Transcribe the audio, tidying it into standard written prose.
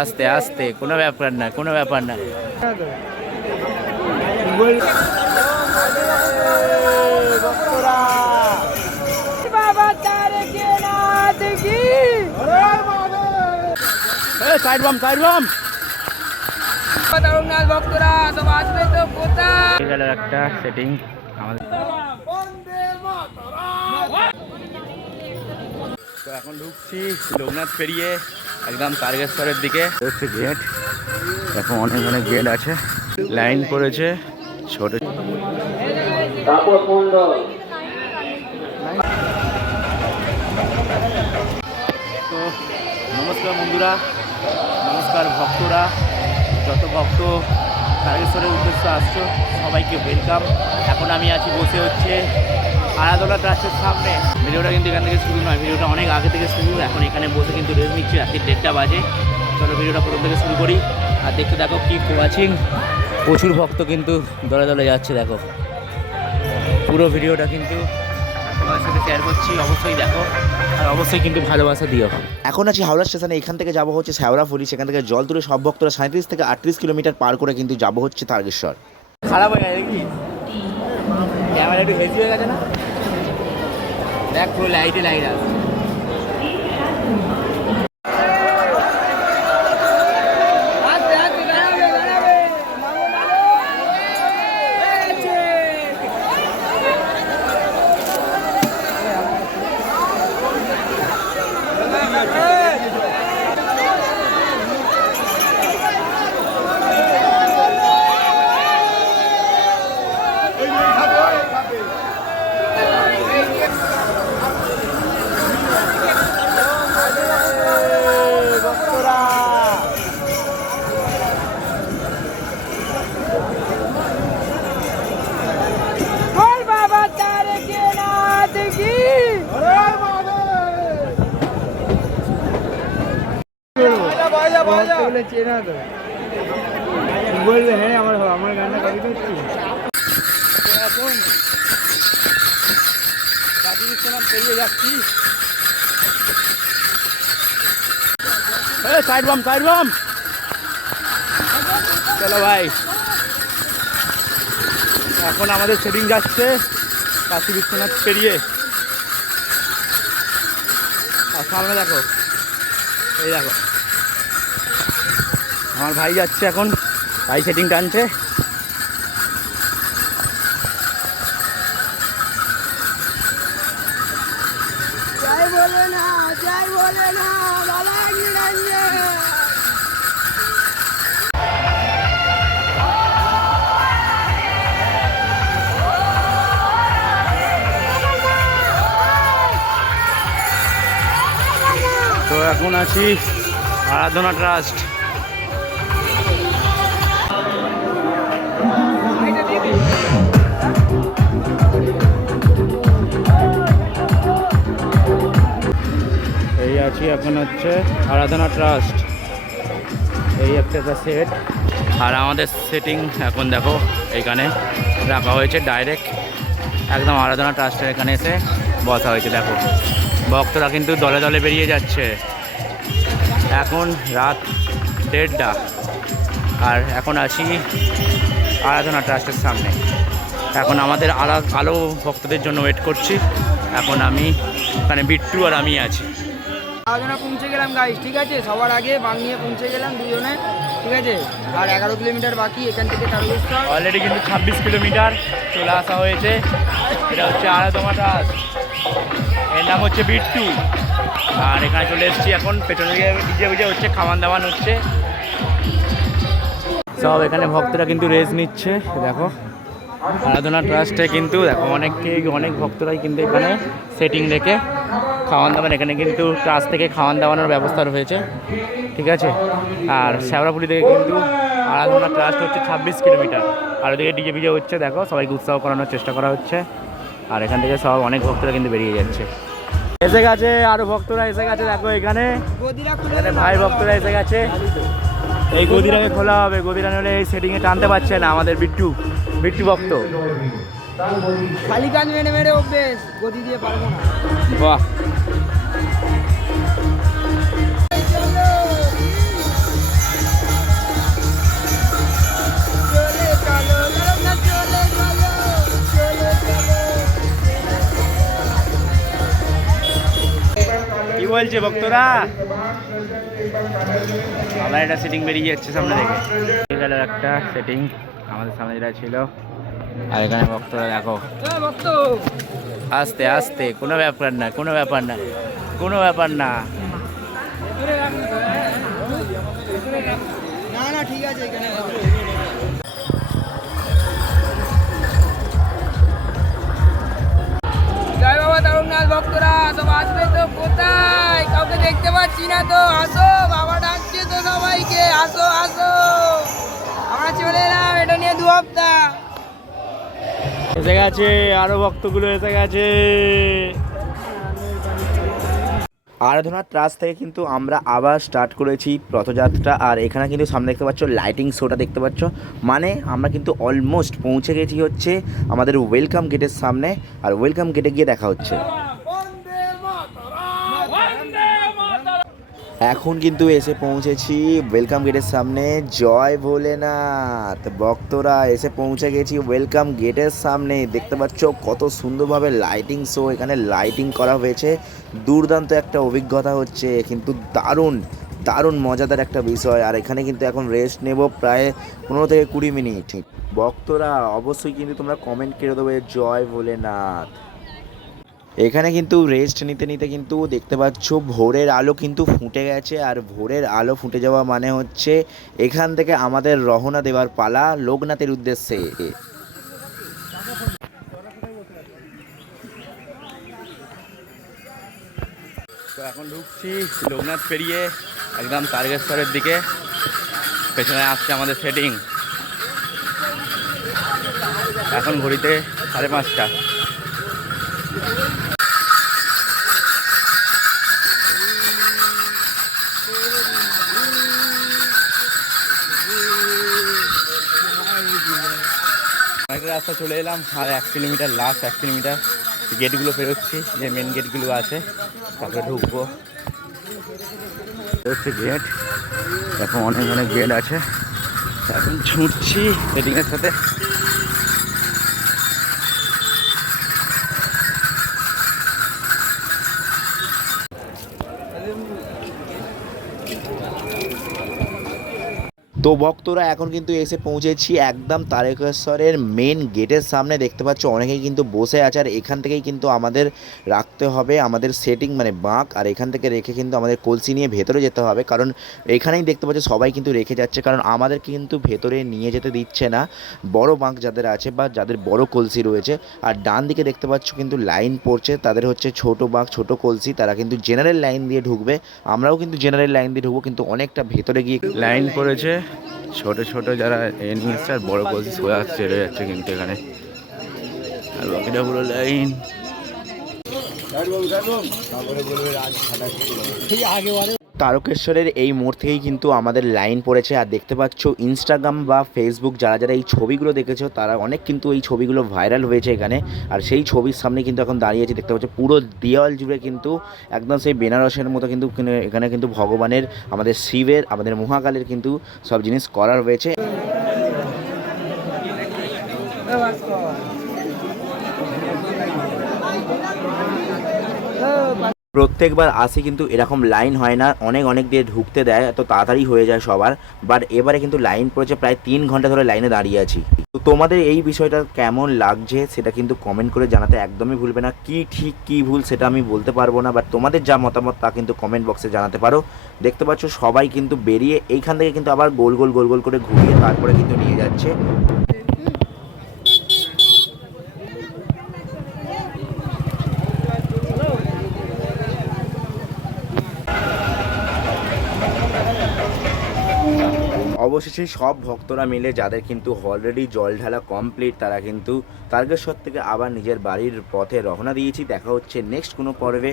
আস্তে আস্তে, কোনো ব্যাপার না, কোনো ব্যাপার না। সাইড বাম, সাইড বাম। ভক্তরা তো আসবে তো কোথায় গেল একটা সেটিং আমাদের। তো এখন ঢুকছি লোকনাথ পেরিয়ে একদম তারকেশ্বরের দিকে। হচ্ছে গেট, এখন অনেক অনেক গেট আছে, লাইন পড়েছে ছোট। তো নমস্কার বন্ধুরা, নমস্কার ভক্তরা, যত ভক্ত তারকেশ্বরের উদ্দেশ্যে আসছো সবাইকে ওয়েলকাম। এখন আমি আছি বসে হচ্ছে আরাধনা ট্রাস্টের সামনে। ভিডিওটা কিন্তু এখান থেকে শুরু নয়, ভিডিওটা অনেক আগে থেকে শুরু। এখন এখানে বসে কিন্তু রেস্ট নিচ্ছি, রাত্রি 1:30 বাজে। চলো ভিডিওটা প্রথম থেকে শুরু করি। আর দেখতে দেখো কি ওয়াচিং, প্রচুর ভক্ত কিন্তু দলে দলে যাচ্ছে। দেখো পুরো ভিডিওটা কিন্তু তোমাদের সাথে শেয়ার করছি, অবশ্যই দেখো আর অবশ্যই কিন্তু ভালোবাসা দিও। এখন আছি হাওড়া স্টেশনে, এখান থেকে যাবো হচ্ছে শেওড়াফুলি। সেখান থেকে জল তুলে সব ভক্তরা 37 থেকে 38 কিলোমিটার পার করে কিন্তু যাবো হচ্ছে তারকেশ্বর। খারাপ হয়ে গেছে কি ক্যামেরা একটু হেজি হয়ে গেছে না? দেখ পুরো লাইটে লাইট আছে। চেনা তো বলবে হ্যাঁ আমার গানটা কবি করছি। এখন পেরিয়ে যাচ্ছি। সাইড বাম, সাইড বাম। চলো ভাই, এখন আমাদের সেটিং যাচ্ছে কাশী বিশ্বনাথ পেরিয়ে। আর সামনে দেখো, এই দেখো আমার ভাই যাচ্ছে, এখন ভাই সেটিং টানছে। তো এখন আছি আরাধনা ট্রাস্ট। এই আছি এখন হচ্ছে আরাধনা ট্রাস্ট, এই একটা সেট। আর আমাদের সেটিং এখন দেখো এইখানে রাখা হয়েছে, ডাইরেক্ট একদম আরাধনা ট্রাস্টের এখানে এসে বসা হয়েছে। দেখো ভক্তরা কিন্তু দলে দলে বেরিয়ে যাচ্ছে। এখন রাত 1:30 আর এখন আছি আরাধনা ট্রাস্টের সামনে। এখন আমাদের আলো ভক্তদের জন্য ওয়েট করছি। এখন আমি এখানে বিট্টু আর আমি আছি। আরাধনা পৌঁছে গেলাম গাইস, ঠিক আছে? সবার আগে বাং নিয়ে পৌঁছে গেলাম দুজনে, ঠিক আছে? আর 11 কিলোমিটার বাকি এখান থেকে তারকেশ্বর। অলরেডি কিন্তু 26 কিলোমিটার চলে আসা হয়েছে। এটা হচ্ছে আরাধনা ট্রাস্ট, এর নাম হচ্ছে বিট্টু। আর এখানে চলে এসেছি, এখন পেছনে ডিজে বুঝে হচ্ছে, খাওয়ান দাওয়ান হচ্ছে সব। এখানে ভক্তরা কিন্তু রেস্ট নিচ্ছে। দেখো আরাধনা ট্রাস্টে কিন্তু দেখো অনেক ভক্তরাই কিন্তু এখানে সেটিং রেখে খাওয়ান দাওয়ান, এখানে কিন্তু ট্রাস্ট থেকে খাওয়ান দাওয়ানোর ব্যবস্থা রয়েছে, ঠিক আছে? আর শেওড়াফুলি থেকে কিন্তু আরাধনা ট্রাস্ট হচ্ছে 26 কিলোমিটার। আর ওদিকে ডিজে বিজে হচ্ছে, দেখো সবাইকে উৎসাহ করানোর চেষ্টা করা হচ্ছে। আর এখান থেকে সব অনেক ভক্তরা কিন্তু বেরিয়ে যাচ্ছে, এসে গেছে আরো ভক্তরা এসে গেছে। দেখো এখানে ভাই ভক্তরা এসে গেছে। এই গদিটাকে খোলা হবে, গদিটা নিলে এই সেটিংয়ে টানতে পারছে না আমাদের বিট্টু ভক্ত। খালি কাজ মেরে মেরে অভ্যেস, গতি দিয়ে পারবো না। বাহ, কি বলছে ভক্তরা? আমার একটা সেটিং বেরিয়ে যাচ্ছে সামনে থেকে। গেল একটা সেটিং আমাদের সামনে যেটা ছিল, আর এখানে ভক্তরা দেখো ভক্ত আস্তে আস্তে, কোনো ব্যাপার না, কোনো ব্যাপার না, কোনো ব্যাপার না। না না ঠিক আছে এখানে। জয় বাবা তারকনাথ, ভক্তরা সব আসবে তো? কোথায় কাউকে দেখতে পাচ্ছি না তো। আসো, বাবা ডাকছে তো সবাইকে, আসো আসো। আমরা চলে এলাম, এটা নিয়ে 2 হপ্তাহ। এসে গেছে, আরো ভক্তগুলো এসে গেছে। আরাধনা ট্রাস্ট থেকে কিন্তু আমরা আবার স্টার্ট করেছি রথযাত্রা। আর এখানে কিন্তু সামনে দেখতে পাচ্ছ লাইটিং শোটা দেখতে পাচ্ছ, মানে আমরা কিন্তু অলমোস্ট পৌঁছে গেছি হচ্ছে আমাদের ওয়েলকাম গেটের সামনে। আর ওয়েলকাম গেটে গিয়ে দেখা হচ্ছে। এখন কিন্তু এসে পৌঁছেছি ওয়েলকাম গেটের সামনে। জয় ভোলেনাথ, ভক্তরা এসে পৌঁছে গেছি ওয়েলকাম গেটের সামনে। দেখতে পাচ্ছ কত সুন্দরভাবে লাইটিং শো এখানে লাইটিং করা হয়েছে। দুর্দান্ত একটা অভিজ্ঞতা হচ্ছে, কিন্তু দারুণ দারুণ মজাদার একটা বিষয়। আর এখানে কিন্তু এখন রেস্ট নেব প্রায় 15 থেকে 20 মিনিট। ভক্তরা অবশ্যই কিন্তু তোমরা কমেন্ট করে দেবে জয় ভোলেনাথ। এখানে কিন্তু রেস্ট নিতে নিতে কিন্তু দেখতে পাচ্ছ ভোরের আলো কিন্তু ফুটে গেছে। আর ভোরের আলো ফুটে যাওয়া মানে হচ্ছে এখান থেকে আমাদের রওনা দেওয়ার পালা লোকনাথের উদ্দেশ্যে। তো এখন ঢুকছি লোকনাথ পেরিয়ে একদম তারকেশ্বরের দিকে। পেছনে আসছে আমাদের সেটিং। এখন ঘড়িতে 5:30। অনেকটা রাস্তা চলে এলাম, আর 1 কিলোমিটার, লাস্ট 1 কিলোমিটার। গেটগুলো পেরোচ্ছি, যে মেন গেটগুলো আছে, তারপরে ঢুকবো। হচ্ছে গেট, এখন অনেক অনেক গেট আছে। এখন ছুটছি সেটিংয়ের সাথে। তো ভক্তরা এখন কিন্তু এসে পৌঁছেছি একদম তারকেশ্বরের মেন গেটের সামনে। দেখতে পাচ্ছ অনেকেই কিন্তু বসে আছে। আর এখান থেকেই কিন্তু আমাদের রাখতে হবে আমাদের সেটিং, মানে বাঁক। আর এখান থেকে রেখে কিন্তু আমাদের কলসি নিয়ে ভেতরে যেতে হবে, কারণ এখানেই দেখতে পাচ্ছ সবাই কিন্তু রেখে যাচ্ছে, কারণ আমাদের কিন্তু ভেতরে নিয়ে যেতে দিচ্ছে না বড় বাঁক যাদের আছে বা যাদের বড় কলসি রয়েছে। আর ডান দিকে দেখতে পাচ্ছ কিন্তু লাইন পড়ছে, তাদের হচ্ছে ছোট বাঁক, ছোট কলসি, তারা কিন্তু জেনারেল লাইন দিয়ে ঢুকবে। আমরাও কিন্তু জেনারেল লাইন দিয়ে ঢুকবো, কিন্তু অনেকটা ভেতরে গিয়ে লাইন পড়েছে। ছোট ছোট যারা নিয়ে এসছে আর বড় কলসি সোজা চলে যাচ্ছে কিন্তু এখানে, আর বাকিটা পুরো লাইন। তারকেশ্বরের এই মোড় থেকেই কিন্তু আমাদের লাইন পড়েছে। আর দেখতে পাচ্ছ ইনস্টাগ্রাম বা ফেসবুক যারা যারা এই ছবিগুলো দেখেছো তারা অনেক কিন্তু এই ছবিগুলো ভাইরাল হয়েছে এখানে। আর সেই ছবির সামনে কিন্তু এখন দাঁড়িয়েছি। দেখতে পাচ্ছ পুরো দেওয়াল জুড়ে কিন্তু একদম সেই বেনারসের মতো কিন্তু এখানে কিন্তু ভগবানের, আমাদের শিবের, আমাদের মহাকালের কিন্তু সব জিনিস করা রয়েছে। প্রত্যেকবার আসি কিন্তু এরকম লাইন হয় না, অনেক অনেক দিয়ে ঢুকতে দেয়, এত তাড়াতাড়ি হয়ে যায় সবার। বাট এবারে কিন্তু লাইন পড়েছে, প্রায় 3 ঘন্টা ধরে লাইনে দাঁড়িয়ে আছি। তো তোমাদের এই বিষয়টা কেমন লাগছে সেটা কিন্তু কমেন্ট করে জানাতে একদমই ভুলবে না। কি ঠিক কি ভুল সেটা আমি বলতে পারবো না, বাট তোমাদের যা মতামত তা কিন্তু কমেন্ট বক্সে জানাতে পারো। দেখতে পাচ্ছ সবাই কিন্তু বেরিয়ে এইখান থেকে কিন্তু আবার গোল গোল গোল গোল করে ঘুরিয়ে তারপরে কিন্তু নিয়ে যাচ্ছে। অবশেষে সব ভক্তরা মিলে, যাদের কিন্তু অলরেডি জল ঢালা কমপ্লিট, তারা কিন্তু তারকেশ্বর থেকে আবার নিজের বাড়ির পথে রওনা দিয়েছি। দেখা হচ্ছে নেক্সট কোনো পর্বে।